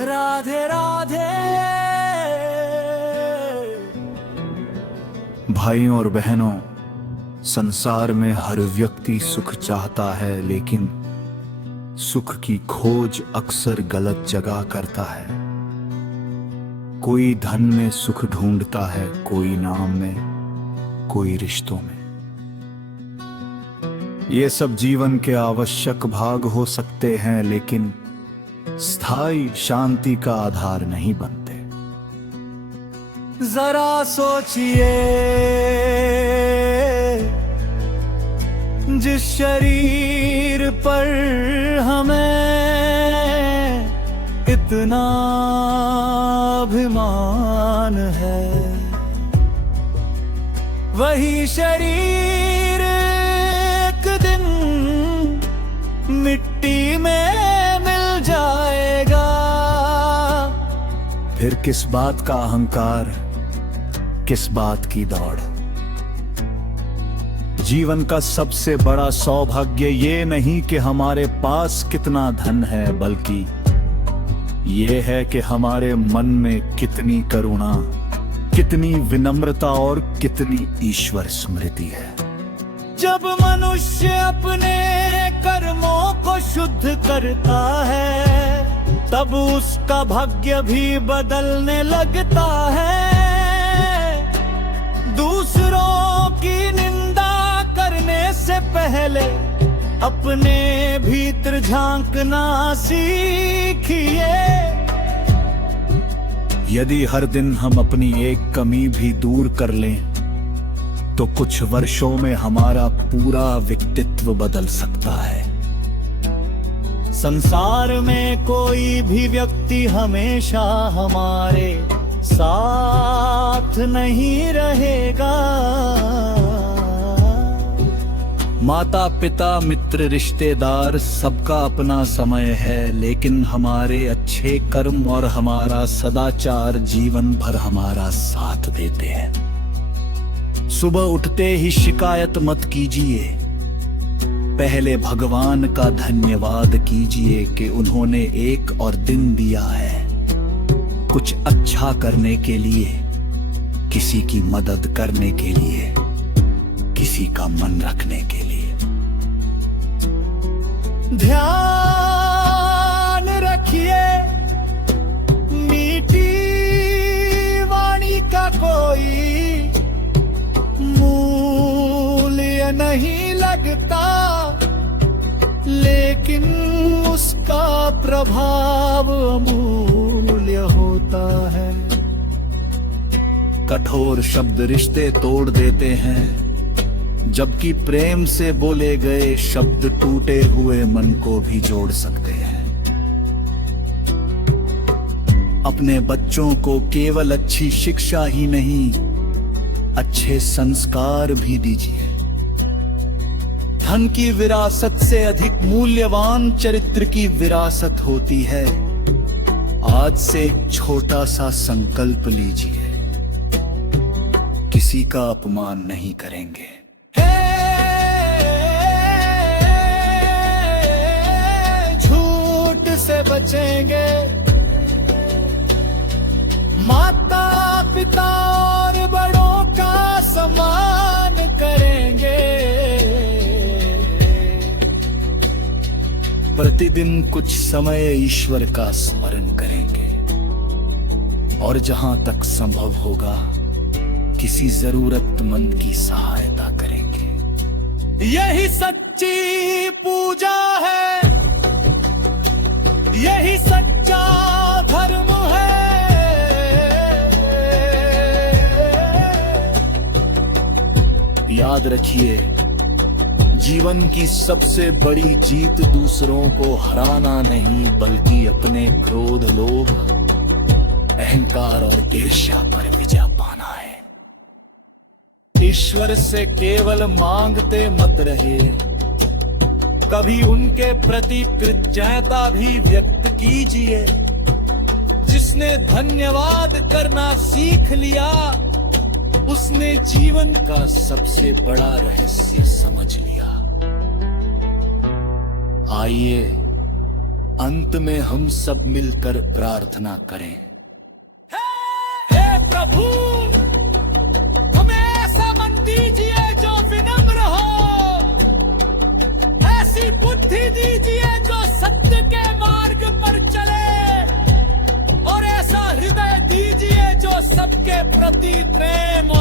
राधे राधे। भाइयों और बहनों, संसार में हर व्यक्ति सुख चाहता है, लेकिन सुख की खोज अक्सर गलत जगह करता है। कोई धन में सुख ढूंढता है, कोई नाम में, कोई रिश्तों में। ये सब जीवन के आवश्यक भाग हो सकते हैं, लेकिन स्थायी शांति का आधार नहीं बनते। जरा सोचिए, जिस शरीर पर हमें इतना अभिमान है, वही शरीर एक दिन मिट्टी में मिल जाएगा। फिर किस बात का अहंकार, किस बात की दौड़। जीवन का सबसे बड़ा सौभाग्य ये नहीं कि हमारे पास कितना धन है, बल्कि ये है कि हमारे मन में कितनी करुणा, कितनी विनम्रता और कितनी ईश्वर स्मृति है। जब मनुष्य अपने कर्मों को शुद्ध करता है, तब उसका भाग्य भी बदलने लगता है। दूसरों की निंदा करने से पहले अपने भीतर झांकना सीखिए। यदि हर दिन हम अपनी एक कमी भी दूर कर लें, तो कुछ वर्षों में हमारा पूरा व्यक्तित्व बदल सकता है। संसार में कोई भी व्यक्ति हमेशा हमारे साथ नहीं रहेगा। माता पिता मित्र रिश्तेदार सबका अपना समय है, लेकिन हमारे अच्छे कर्म और हमारा सदाचार जीवन भर हमारा साथ देते हैं। सुबह उठते ही शिकायत मत कीजिए, पहले भगवान का धन्यवाद कीजिए कि उन्होंने एक और दिन दिया है कुछ अच्छा करने के लिए, किसी की मदद करने के लिए, किसी का मन रखने के लिए। ध्यान रखिए, मीठी वाणी का कोई मूल्य नहीं लगता, लेकिन उसका प्रभाव अमूल्य होता है। कठोर शब्द रिश्ते तोड़ देते हैं, जबकि प्रेम से बोले गए शब्द टूटे हुए मन को भी जोड़ सकते हैं। अपने बच्चों को केवल अच्छी शिक्षा ही नहीं, अच्छे संस्कार भी दीजिए। धन की विरासत से अधिक मूल्यवान चरित्र की विरासत होती है। आज से एक छोटा सा संकल्प लीजिए, किसी का अपमान नहीं करेंगे। झूठ से बचेंगे, माता पिता और बड़ों का सम्मान करेंगे। प्रतिदिन कुछ समय ईश्वर का स्मरण करेंगे, और जहां तक संभव होगा किसी जरूरतमंद की सहायता करेंगे। यही सच्ची पूजा है, यही सच्चा धर्म है। याद रखिए, जीवन की सबसे बड़ी जीत दूसरों को हराना नहीं, बल्कि अपने क्रोध, लोभ, अहंकार और ईर्ष्या पर विजय पाना है। ईश्वर से केवल मांगते मत रहिए, कभी उनके प्रति कृतज्ञता भी व्यक्त कीजिए। जिसने धन्यवाद करना सीख लिया, उसने जीवन का सबसे बड़ा रहस्य समझ लिया। आइए अंत में हम सब मिलकर प्रार्थना करें। हे प्रभु, हमें ऐसा मन दीजिए जो विनम्र हो, ऐसी बुद्धि दीजिए जो सत्य के मार्ग पर चले, और ऐसा हृदय दीजिए जो सबके प्रति प्रेम